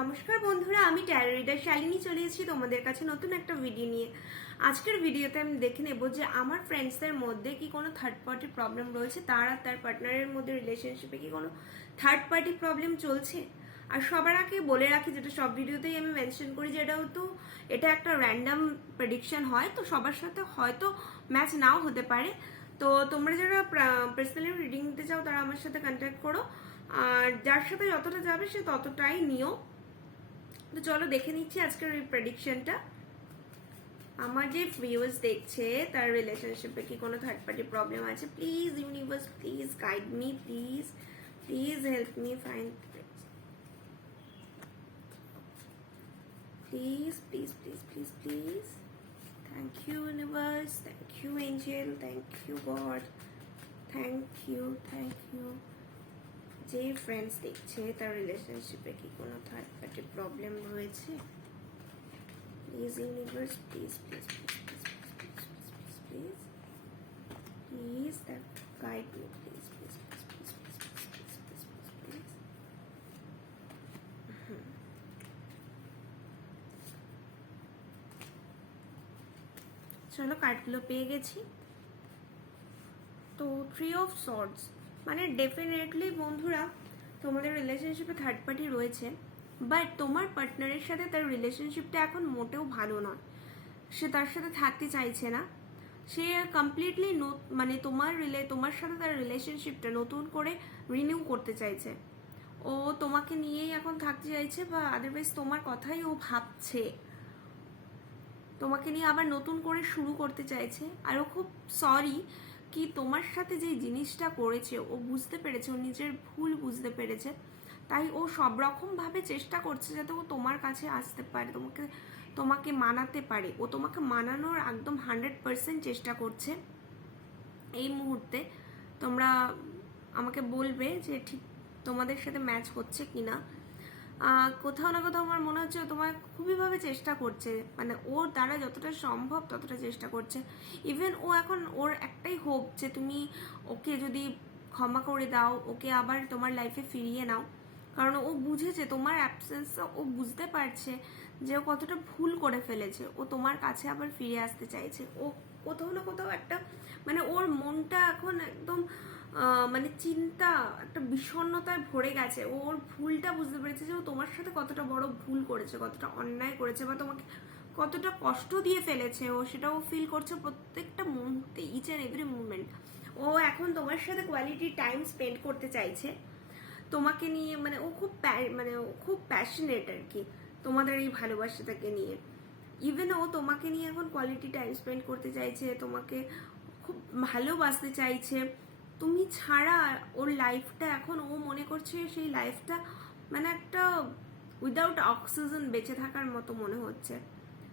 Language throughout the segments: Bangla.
নমস্কার বন্ধুরা, আমি ট্যারো রিডার শালিনী চলে এসেছি তোমাদের কাছে নতুন একটা ভিডিও নিয়ে। আজকের ভিডিওতে আমি দেখে নেব যে আমার ফ্রেন্ডসদের মধ্যে কি কোনো থার্ড পার্টি প্রবলেম রয়েছে, তার আর তার পার্টনারের মধ্যে রিলেশনশিপে কি কোনো থার্ড পার্টি প্রবলেম চলছে। আর সবার আগে বলে রাখি, যেটা সব ভিডিওতেই আমি মেনশন করি, যে এটা একটা র্যান্ডাম প্রেডিকশন হয়, তো সবার সাথে হয়তো ম্যাচ নাও হতে পারে। তো তোমরা যারা পার্সোনালি রিডিং নিতে চাও তারা আমার সাথে কন্ট্যাক্ট করো, আর যার সাথে যতটা যাবে সে ততটাই নিও। তো চলো দেখে নিচ্ছি আজকের এই প্রেডিকশনটা। আমার যে ভিউয়ার্স দেখছে তার রিলেশনশিপে কি কোনো থার্ড পার্টি প্রবলেম আছে, please universe, please guide me, please please help me find, please please please please please. Thank you universe, thank you angel, thank you God, thank you thank you. যে ফ্রেন্ডস দেখছে তার রিলেশনশিপে কি কোনো থার্ড পার্টি প্রবলেম রয়েছে, please universe, please please please please please please please that guide me, please please please please please please please please please. চলো কার্ডগুলো পেয়ে গেছি। তো 3 of swords মানে ডেফিনেটলি বন্ধুরা তোমাদের রিলেশনশিপে থার্ড পার্টি রয়েছে, বাট তোমার পার্টনারের সাথে তার রিলেশনশিপটা এখন মোটেও ভালো নয়। সে তার সাথে থাকতে চাইছে না, সে কমপ্লিটলি মানে তোমার সাথে তার রিলেশনশিপটা নতুন করে রিনিউ করতে চাইছে। ও তোমাকে নিয়েই এখন থাকতে চাইছে, বা আদারওয়াইজ তোমার কথাই ও ভাবছে, তোমাকে নিয়ে আবার নতুন করে শুরু করতে চাইছে। আর ও খুব সরি কি তোমার সাথে যে জিনিসটা করেছে, ও বুঝতে পেরেছে, ও নিজের ভুল বুঝতে পেরেছে, তাই ও সব রকম ভাবে চেষ্টা করছে যাতে ও তোমার কাছে আসতে পারে, তোমাকে মানাতে পারে। ও তোমাকে মানানোর একদম 100% চেষ্টা করছে। এই মুহূর্তে তোমরা আমাকে বলবে যে ঠিক তোমাদের সাথে ম্যাচ হচ্ছে কিনা। কোথাও না কোথাও আমার মনে হচ্ছে তোমার খুবই ভাবে চেষ্টা করছে, মানে ওর দ্বারা যতটা সম্ভব ততটা চেষ্টা করছে। ইভেন ও এখন ওর একটাই হোপ যে তুমি ওকে যদি ক্ষমা করে দাও, ওকে আবার তোমার লাইফে ফিরিয়ে নাও, কারণ ও বুঝেছে তোমার অ্যাবসেন্সটা, ও বুঝতে পারছে যে ও কতটা ভুল করে ফেলেছে। ও তোমার কাছে আবার ফিরে আসতে চাইছে। ও কোথাও না কোথাও একটা মানে ওর মনটা এখন একদম মানে চিন্তা, একটা বিষণ্ণতায় ভরে গেছে। ওর ভুলটা বুঝতে পেরেছে যে ও তোমার সাথে কতটা বড় ভুল করেছে, কতটা অন্যায় করেছে, বা তোমাকে কতটা কষ্ট দিয়ে ফেলেছে। ও সেটাও ফিল করছে প্রত্যেকটা মুহূর্তে, ইচ অ্যান্ড এভরি মুভমেন্ট। ও এখন তোমার সাথে কোয়ালিটি টাইম স্পেন্ড করতে চাইছে তোমাকে নিয়ে। মানে ও খুব প্যাশনেট আর কি তোমাদের এই ভালোবাসাটাকে নিয়ে। ইভেন ও তোমাকে নিয়ে এখন কোয়ালিটি টাইম স্পেন্ড করতে চাইছে, তোমাকে খুব ভালোবাসতে চাইছে। তুমি ছাড়া ওর লাইফটা এখন ও মনে করছে সেই লাইফটা মানে একটা উইদাউট অক্সিজেন বেঁচে থাকার মতো মনে হচ্ছে।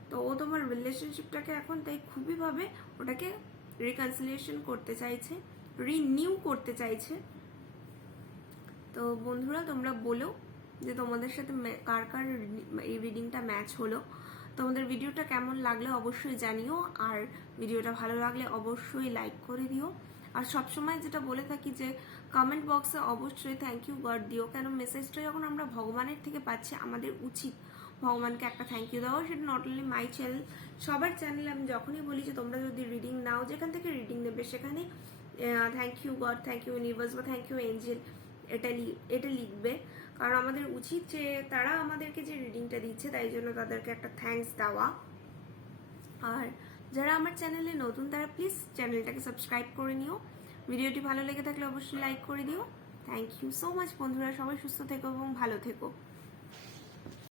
তো ও তোমার রিলেশনশিপটাকে এখন তাই খুবই ভাবে ওটাকে রিকনসিলিয়েশন করতে চাইছে, রিনিউ করতে চাইছে। তো বন্ধুরা তোমরা বলো যে তোমাদের সাথে কার কার এই রিডিংটা ম্যাচ হলো। তোমাদের ভিডিওটা কেমন লাগলো অবশ্যই জানিও, আর ভিডিওটা ভালো লাগলে অবশ্যই লাইক করে দিও। আর সবসময় যেটা বলে থাকি যে কমেন্ট বক্সে অবশ্যই থ্যাংক ইউ গড দিও, কেন মেসেজটা যখন আমরা ভগবানের থেকে পাচ্ছি আমাদের উচিত ভগবানকে একটা থ্যাংক ইউ দেওয়া। সেটা নট অনলি মাই চ্যানেল, সবার চ্যানেলে আমি যখনই বলি যে তোমরা যদি রিডিং নাও, যেখান থেকে রিডিং নেবে সেখানে thank you God, thank you universe বা থ্যাংক ইউ এঞ্জেল এটা লিখবে। কারণ আমাদের উচিত যে তারা আমাদেরকে যে রিডিংটা দিচ্ছে তাই জন্য তাদেরকে একটা থ্যাঙ্কস দেওয়া। আর যারা আমার চ্যানেলে নতুন তারা প্লিজ চ্যানেলটাকে সাবস্ক্রাইব করে নিও। ভিডিওটি ভালো লেগে থাকলে অবশ্যই লাইক করে দিও। থ্যাংক ইউ সো মাচ বন্ধুরা, সবাই সুস্থ থেকো এবং ভালো থেকো।